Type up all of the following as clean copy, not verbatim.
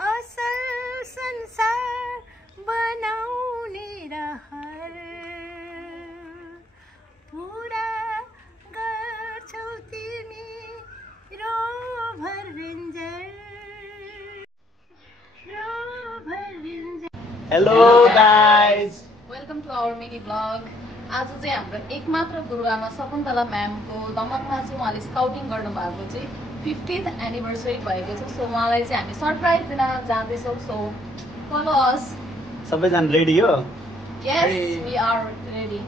असल संसार बनाउने रहर पुरा गर्छौ तिमी rover ranger. Hello guys, welcome to our mini blog. आज चाहिँ हाम्रो एकमात्र गुरुआमा शकुन्तला म्यामको दमकमा चाहिँ उहाँले स्काउटिङ गर्नुभएको चाहिँ 50th एनिभर्सरी भएको छ। सो उहाँलाई चाहिँ हामी सरप्राइज दिन जाँदैछौँ। सो फलो अस। सबैजना रेडी हो? यस, we are ready.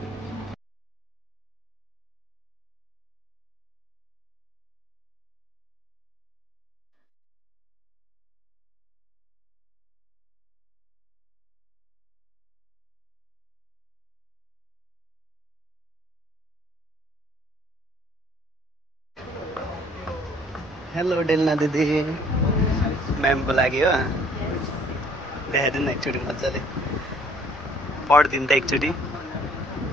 Hello Delna दिदी, म्यामको लागि हो। देखाइदिनु न एकचोटि मजाले, पढ्दिनु त एकचोटि।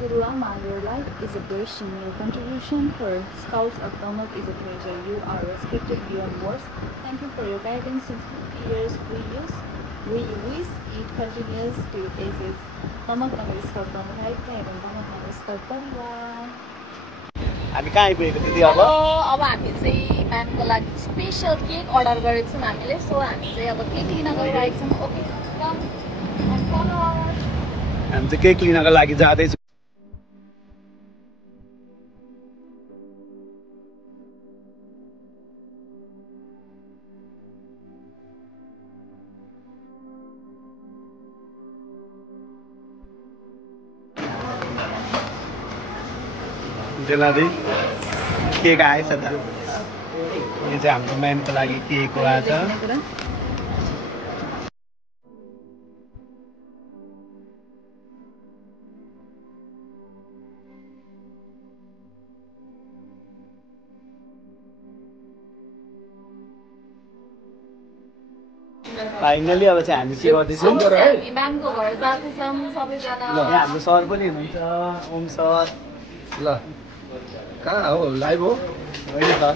Guruama, your life is a blessing. Your contribution for Scouts of Damak is a pleasure. You are respected beyond words. Thank you for your guidance since 50 years previous. We wish it continues to ages. Damak Nagar Scout Damak Health and Damak Nagar Scout परिवार। हामी कहाँ आइपुगेको दिदी अब? अब हामी चाहिँ म्यामको लागि स्पेसल केक अर्डर गरेको छौँ हामीले। सो हामी चाहिँ अब केक लिन गइरहेको छौँ। ओके, हामी चाहिँ केक लिनको लागि जाँदैछौँ। डेलादी केक आएछ त। यो चाहिँ हाम्रो म्यामको लागि केक आएछ। फाइनली अब चाहिँ हामी के गर्दैछौँ? म्यामको घर जाँदैछौँ सबैजना। यहाँ हाम्रो सर पनि हुनुहुन्छ, ओम सर। ल कहाँ हो? लाइभ हो? होइन sir.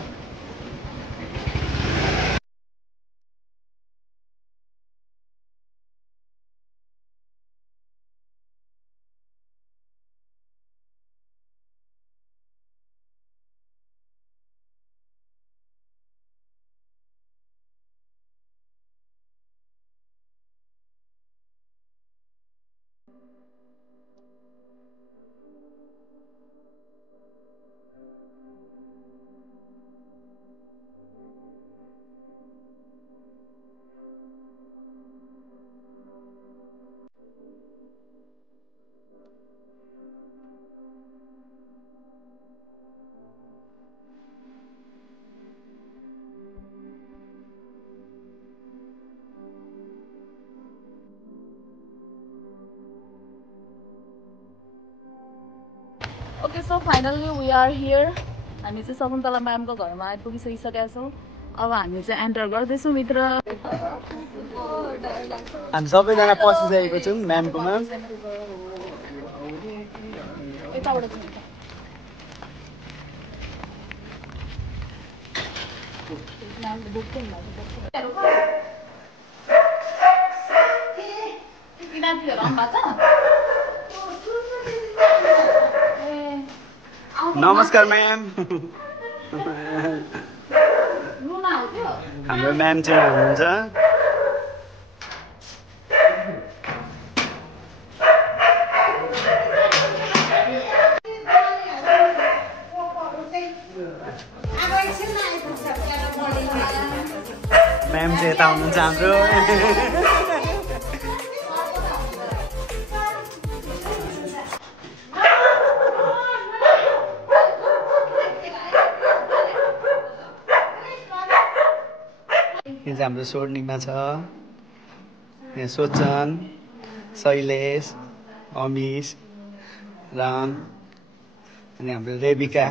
Okay, so finally we are here. हामी चाहिँ शकुन्तला म्यामको घरमा आइपुगिसकेका छौँ। अब हामी चाहिँ एन्टर गर्दैछौँ भित्र। हामी सबैजना पसिसकेको छौँ म्यामकोमा। नमस्कार म्याम। हाम्रो म्याम चाहिँ हुनुहुन्छ। म्याम चाहिँ यता हुनुहुन्छ हाम्रो। यो चाहिँ हाम्रो स्वर्णिमा छ, यहाँ सोचन, शैलेश, अमिश, राम, अनि हाम्रो रेबिका,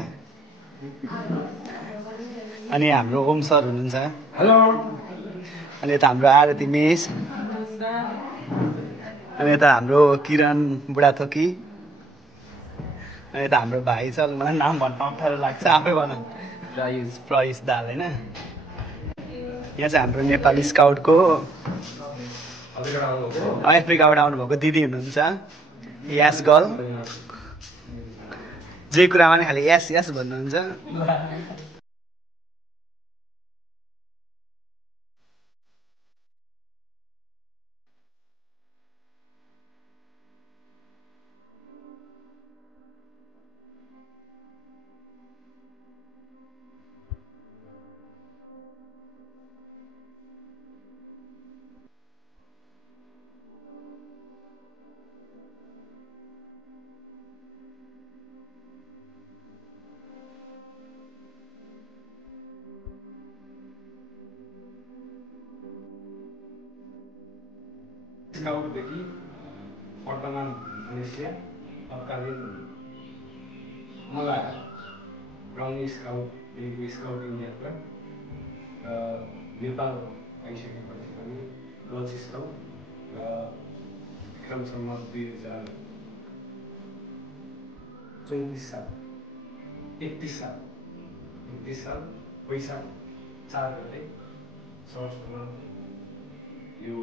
अनि हाम्रो ओम सर हुनुहुन्छ। हेलो। अनि यता हाम्रो आरती मिस, अनि यता हाम्रो किरण बुढाथोकी, अनि यता हाम्रो भाइ छ, नाम भन्न अप्ठ्यारो लाग्छ, आफै भन। प्रयुष दाल होइन। यहाँ चाहिँ हाम्रो नेपाली स्काउटको अफ्रिकाबाट आउनुभएको दिदी हुनुहुन्छ यास गर्ल जे कुरामा नि खालि यास यास भन्नुहुन्छ स्काउटदेखि वर्तमान मलेसिया तत्कालीन मलाया ब्राउनी स्काउटदेखि स्काउट इन्डियाका र नेपाल आइसकेपछि पनि गर्ल्स स्काउट र क्रमसम्म 2034 साल 31 साल वैशाख 4 गते सर्समा यो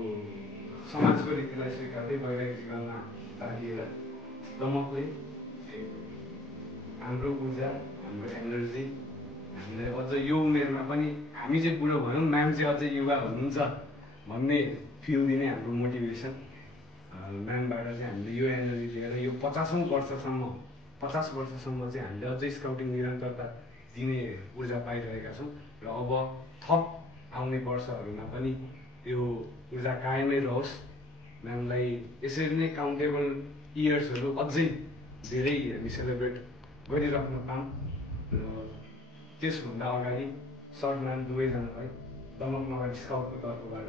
समाजको रीतिलाई स्वीकार्दै वैरागिक जीवनमा ताकिएर दमकले हाम्रो ऊर्जा हाम्रो एनर्जी हामीले अझ यो उमेरमा पनि हामी चाहिँ बुढो भयौँ म्याम चाहिँ अझै युवा हुनुहुन्छ भन्ने फिल दिने हाम्रो मोटिभेसन म्यामबाट चाहिँ हामीले यो एनर्जी लिएर यो 50औं वर्षसम्म 50 वर्षसम्म चाहिँ हामीले अझै स्काउटिङ निरन्तरता दिने ऊर्जा पाइरहेका छौँ र अब थप आउने वर्षहरूमा पनि त्यो ऊर्जा कायमै रहोस् म्यामलाई यसरी नै काउन्टेबल इयर्सहरू अझै धेरै हामी सेलिब्रेट गरिराख्न पाऊँ र त्यसभन्दा अगाडि सर्ट म्याम दुवैजनालाई दमक नगर स्काउटको तर्फबाट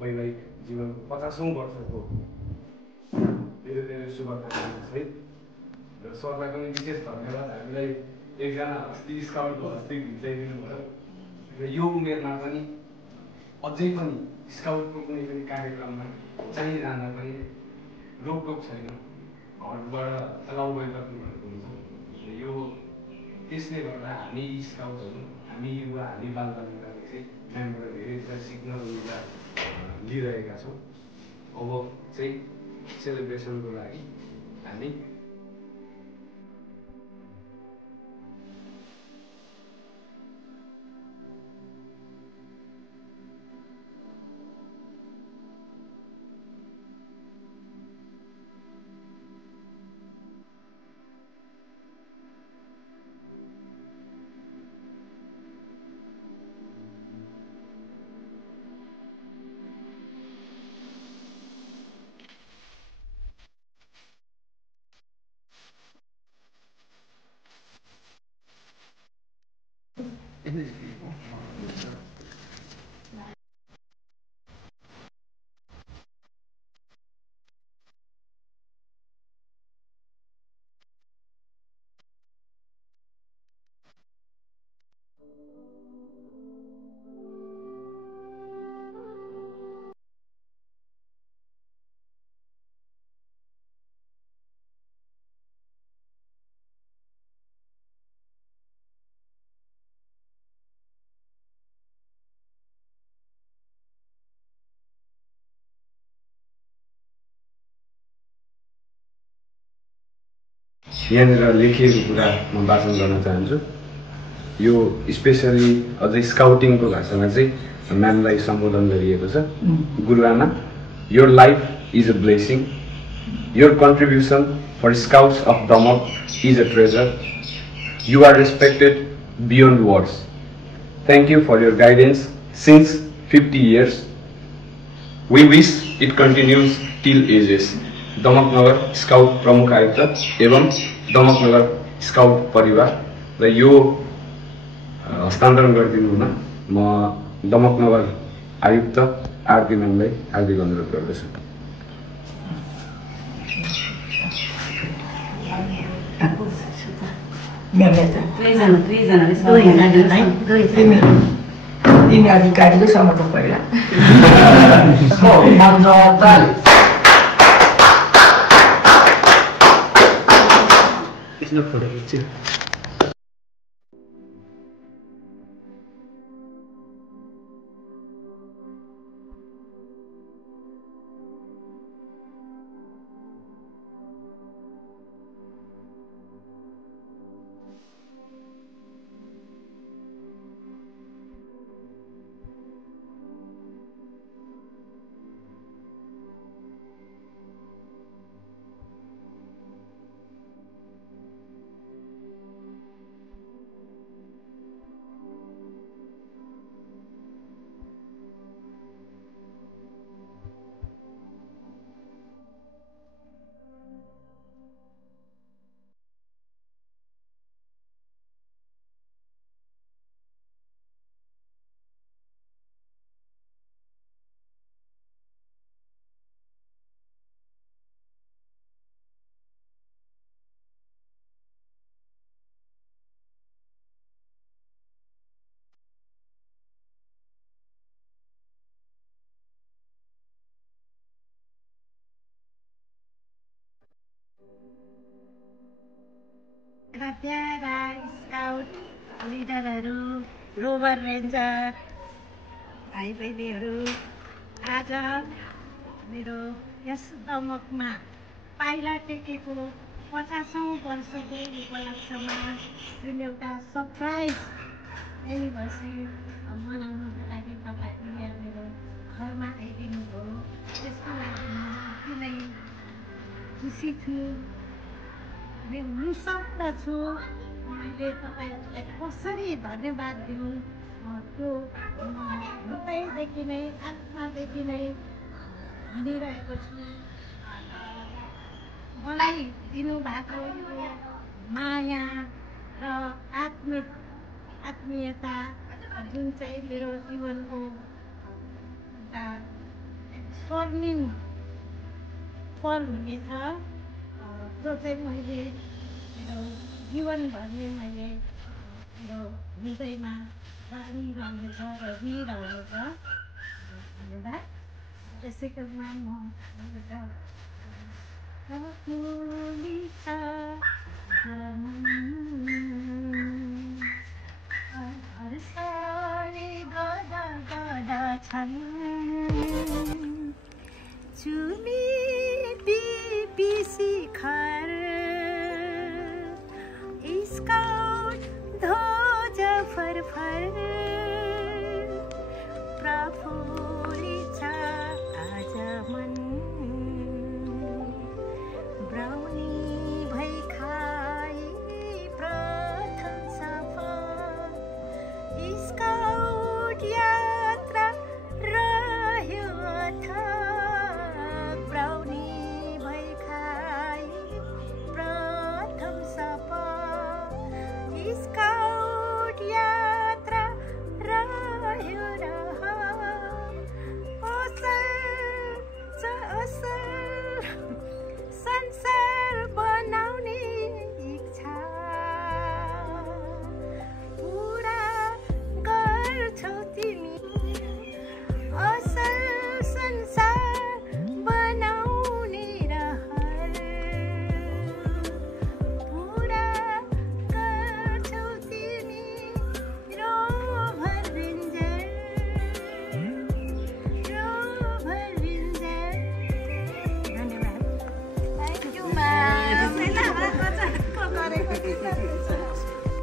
वैवाहिक जीवनको 50औं वर्षको धेरै धेरै शुभकामना सहित र सरलाई पनि विशेष धन्यवाद हामीलाई एकजना अस्ति स्काउटको हस्ती भिजाइदिनु भयो र यो उमेरमा पनि अझै पनि स्काउटको कुनै पनि कार्यक्रममा चाहिरहन पनि रोकटोक छैन घरबाट चलाउ गरिराख्नु भएको हुन्छ यो त्यसले गर्दा हामी स्काउटहरू हामी युवा हामी बालबालिकाले चाहिँ म्यामबाट धेरै सिक्न लिइरहेका छौँ अब चाहिँ सेलिब्रेसनको लागि हामी यहाँनिर लेखिएको कुरा म वाचन गर्न चाहन्छु यो स्पेसली अझै स्काउटिङको भाषामा चाहिँ म्यामलाई सम्बोधन गरिएको छ गुरुआमा your life is a blessing your contribution for scouts of Damak is a treasure you are respected beyond words thank you for your guidance since 50 years we wish it continues till ages Damaknagar scout प्रमुख आयुक्त एवं दमकनगर scout परिवार र यो हस्तान्तरण गरिदिनु हुन म दमकनगर आयुक्त आरती म्यामलाई हार्दिक अनुरोध गर्दछु तिमी अधिकारीको समर्थन पहिला यसको फोटो खिच्छु मेरा प्यारा स्काउट लिडरहरू, रोभर रेन्जर भाइ बहिनीहरू, आज मेरो यस दमकमा पाइला टेकेको 50औं वर्षको उपलक्ष्यमा जुन एउटा सरप्राइज एनिभर्सरी मनाउनको लागि तपाईँहरूले यहाँ मेरो घरमा आइदिनु भयो। त्यसको लागि म अति नै खुसी छु, सक्दछु। मैले तपाईँहरूलाई कसरी धन्यवाद दिउँ त्यो हृदयदेखि नै आत्मादेखि नै भनिरहेको छु। मलाई दिनुभएको यो माया र आत्मीयता जुन चाहिँ मेरो जीवनको एउटा स्वर्णिम पल हुनेछ, त्यो चाहिँ मैले मेरो जीवनभर नै मैले मेरो हृदयमा राखिरहनेछ र दिइरहनेछ। धन्यवाद। त्यसैको म एउटा हर्षले गदा गदा छन्